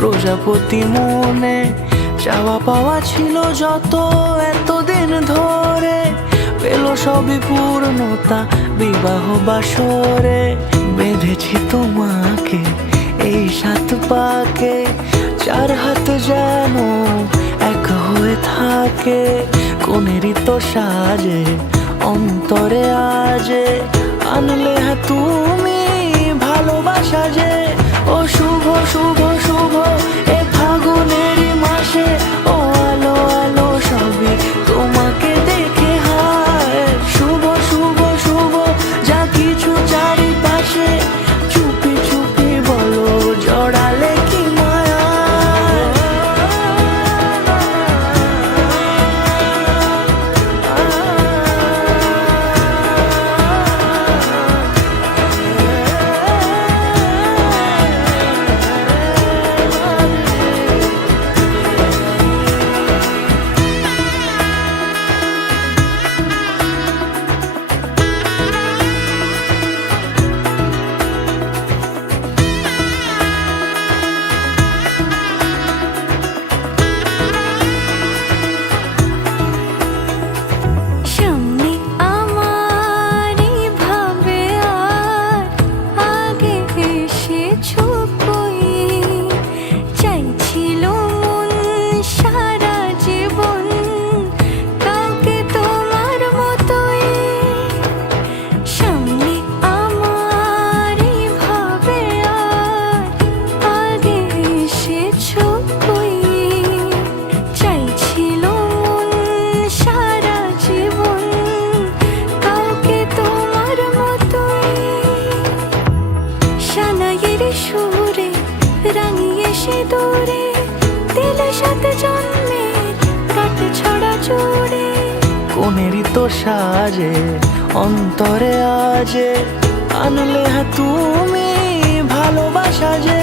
প্রজাপতি মনে চাওয়া পাওয়া ছিল যত এতদিন ধরে, পেল সবই পূর্ণতা বিবাহ বাসরে। বেঁধেছি তোমাকে এই 7 পাকে, 4 হাত যেন এক হয়ে থাকে। কোনেরই তো সাজে অন্তরে আজে, আনলে তুমি ভালোবাসা যে। ও শুভ শুভ শুভ এ ফাগুনেরই মাসে, ও আলো আলো সবই তোমাকে দেখে হায়। শুভ শুভ শুভ যা কিছু চারিপাশে, চুপি চুপি বলো জড়ালে কি মায়া। সুরে রাঙিয়ে সে দূরে দিলে 7 জন্মের কাট ছড়া জোড়ে। কোনেরই তো সাজে অন্তরে আজে, আনলে তুমি ভালোবাসা যে।